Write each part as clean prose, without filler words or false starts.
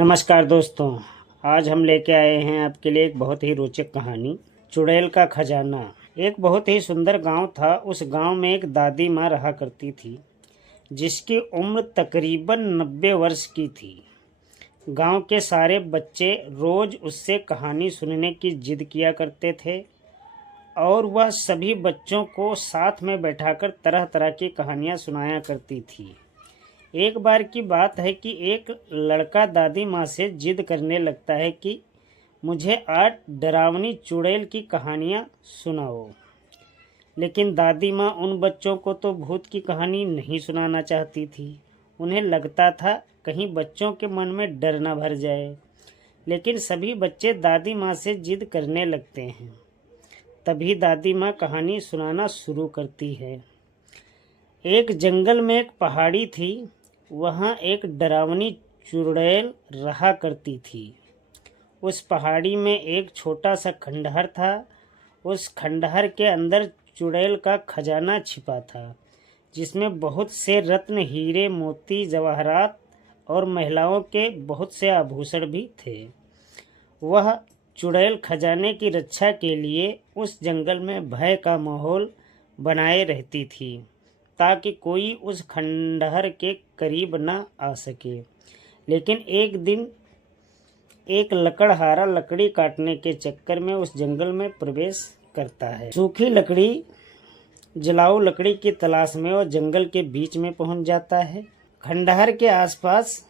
नमस्कार दोस्तों, आज हम लेके आए हैं आपके लिए एक बहुत ही रोचक कहानी, चुड़ैल का खजाना। एक बहुत ही सुंदर गांव था। उस गांव में एक दादी माँ रहा करती थी, जिसकी उम्र तकरीबन 90 वर्ष की थी। गांव के सारे बच्चे रोज उससे कहानी सुनने की जिद किया करते थे और वह सभी बच्चों को साथ में बैठाकर तरह तरह की कहानियाँ सुनाया करती थी। एक बार की बात है कि एक लड़का दादी माँ से जिद करने लगता है कि मुझे 8 डरावनी चुड़ैल की कहानियाँ सुनाओ। लेकिन दादी माँ उन बच्चों को तो भूत की कहानी नहीं सुनाना चाहती थी। उन्हें लगता था कहीं बच्चों के मन में डर न भर जाए। लेकिन सभी बच्चे दादी माँ से जिद करने लगते हैं। तभी दादी माँ कहानी सुनाना शुरू करती है। एक जंगल में एक पहाड़ी थी। वहाँ एक डरावनी चुड़ैल रहा करती थी। उस पहाड़ी में एक छोटा सा खंडहर था। उस खंडहर के अंदर चुड़ैल का खजाना छिपा था, जिसमें बहुत से रत्न, हीरे, मोती, जवाहरात और महिलाओं के बहुत से आभूषण भी थे। वह चुड़ैल खजाने की रक्षा के लिए उस जंगल में भय का माहौल बनाए रहती थी, ताकि कोई उस खंडहर के करीब न आ सके। लेकिन एक दिन एक लकड़हारा लकड़ी काटने के चक्कर में उस जंगल में प्रवेश करता है। सूखी लकड़ी, जलाऊ लकड़ी की तलाश में वो जंगल के बीच में पहुंच जाता है। खंडहर के आसपास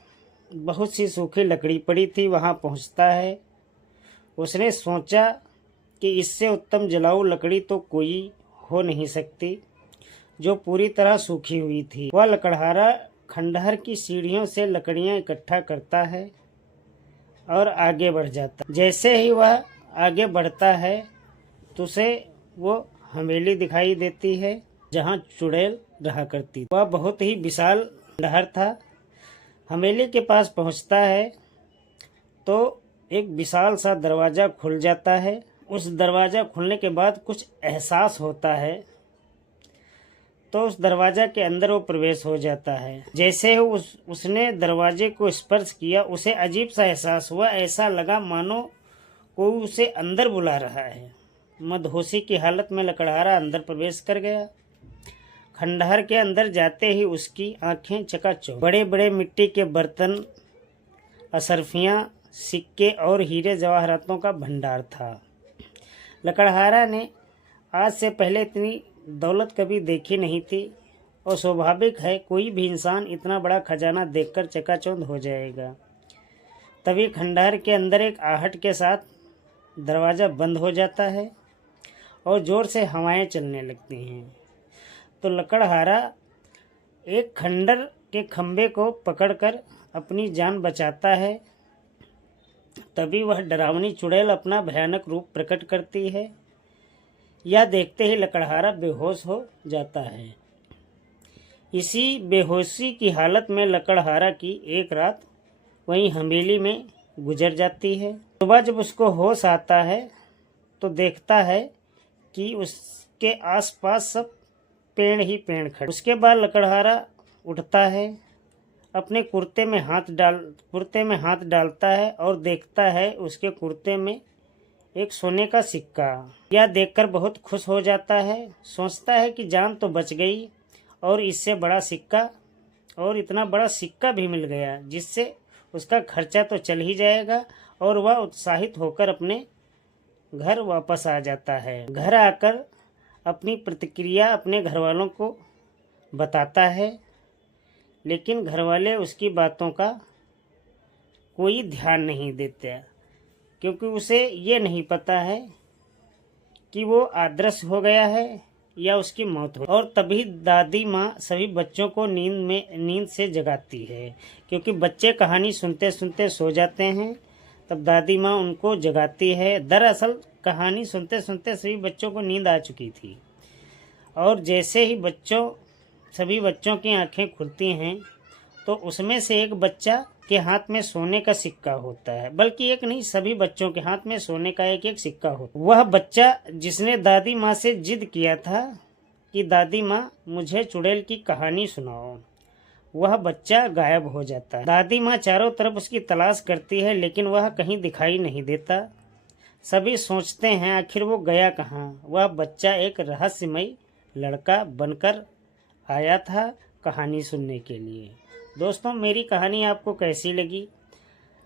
बहुत सी सूखी लकड़ी पड़ी थी। वहां पहुंचता है। उसने सोचा कि इससे उत्तम जलाऊ लकड़ी तो कोई हो नहीं सकती, जो पूरी तरह सूखी हुई थी। वह लकड़हारा खंडहर की सीढ़ियों से लकड़ियां इकट्ठा करता है और आगे बढ़ जाता है। जैसे ही वह आगे बढ़ता है तो उसे वो हवेली दिखाई देती है, जहां चुड़ैल रहा करती। वह बहुत ही विशाल खंडहर था। हवेली के पास पहुंचता है तो एक विशाल सा दरवाज़ा खुल जाता है। उस दरवाज़ा खुलने के बाद कुछ एहसास होता है, तो उस दरवाज़ा के अंदर वो प्रवेश हो जाता है। जैसे ही उसने दरवाजे को स्पर्श किया, उसे अजीब सा एहसास हुआ। ऐसा लगा मानो कोई उसे अंदर बुला रहा है। मदहोशी की हालत में लकड़हारा अंदर प्रवेश कर गया। खंडहर के अंदर जाते ही उसकी आंखें चकाचौंध। बड़े बड़े मिट्टी के बर्तन, असरफियाँ, सिक्के और हीरे जवाहरातों का भंडार था। लकड़हारा ने आज से पहले इतनी दौलत कभी देखी नहीं थी और स्वाभाविक है कोई भी इंसान इतना बड़ा खजाना देखकर चकाचौंध हो जाएगा। तभी खंडहर के अंदर एक आहट के साथ दरवाज़ा बंद हो जाता है और ज़ोर से हवाएं चलने लगती हैं। तो लकड़हारा एक खंडर के खंभे को पकड़कर अपनी जान बचाता है। तभी वह डरावनी चुड़ैल अपना भयानक रूप प्रकट करती है। यह देखते ही लकड़हारा बेहोश हो जाता है। इसी बेहोशी की हालत में लकड़हारा की एक रात वहीं हवेली में गुजर जाती है। सुबह जब उसको होश आता है तो देखता है कि उसके आसपास सब पेड़ ही पेड़ खड़े। उसके बाद लकड़हारा उठता है, अपने कुर्ते में हाथ डालता है और देखता है उसके कुर्ते में एक सोने का सिक्का। यह देखकर बहुत खुश हो जाता है। सोचता है कि जान तो बच गई और इससे बड़ा सिक्का, और इतना बड़ा सिक्का भी मिल गया, जिससे उसका खर्चा तो चल ही जाएगा। और वह उत्साहित होकर अपने घर वापस आ जाता है। घर आकर अपनी प्रतिक्रिया अपने घरवालों को बताता है, लेकिन घरवाले उसकी बातों का कोई ध्यान नहीं देते, क्योंकि उसे ये नहीं पता है कि वो अदृश्य हो गया है या उसकी मौत हो। और तभी दादी माँ सभी बच्चों को नींद से जगाती है, क्योंकि बच्चे कहानी सुनते सुनते सो जाते हैं। तब दादी माँ उनको जगाती है। दरअसल कहानी सुनते सुनते सभी बच्चों को नींद आ चुकी थी, और जैसे ही सभी बच्चों की आंखें खुलती हैं तो उसमें से एक बच्चा के हाथ में सोने का सिक्का होता है। बल्कि एक नहीं, सभी बच्चों के हाथ में सोने का एक एक सिक्का होता है। वह बच्चा जिसने दादी माँ से जिद किया था कि दादी माँ मुझे चुड़ैल की कहानी सुनाओ, वह बच्चा गायब हो जाता है। दादी माँ चारों तरफ उसकी तलाश करती है लेकिन वह कहीं दिखाई नहीं देता। सभी सोचते हैं आखिर वो गया कहाँ। वह बच्चा एक रहस्यमय लड़का बनकर आया था कहानी सुनने के लिए। दोस्तों, मेरी कहानी आपको कैसी लगी?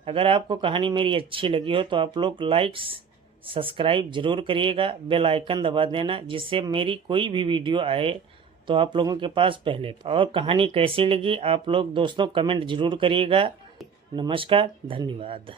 अगर आपको कहानी मेरी अच्छी लगी हो तो आप लोग लाइक्स सब्सक्राइब ज़रूर करिएगा, बेल आइकन दबा देना जिससे मेरी कोई भी वीडियो आए तो आप लोगों के पास पहले। और कहानी कैसी लगी आप लोग दोस्तों कमेंट ज़रूर करिएगा। नमस्कार, धन्यवाद।